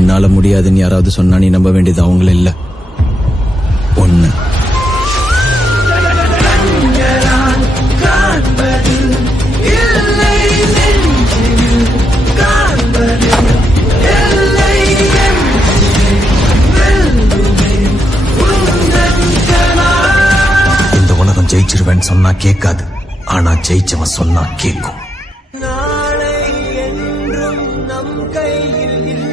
உன்னால முடியாதுன்னு யாராவது சொன்னா நீ நம்ப வேண்டியது அவங்கள இல்ல, ஒண்ணு. இந்த உலகம் ஜெயிச்சிருவேன்னு சொன்னா கேட்காது, ஆனா ஜெயிச்சவன் சொன்னா கேட்கும். நாளை என்றும் நம் கையில்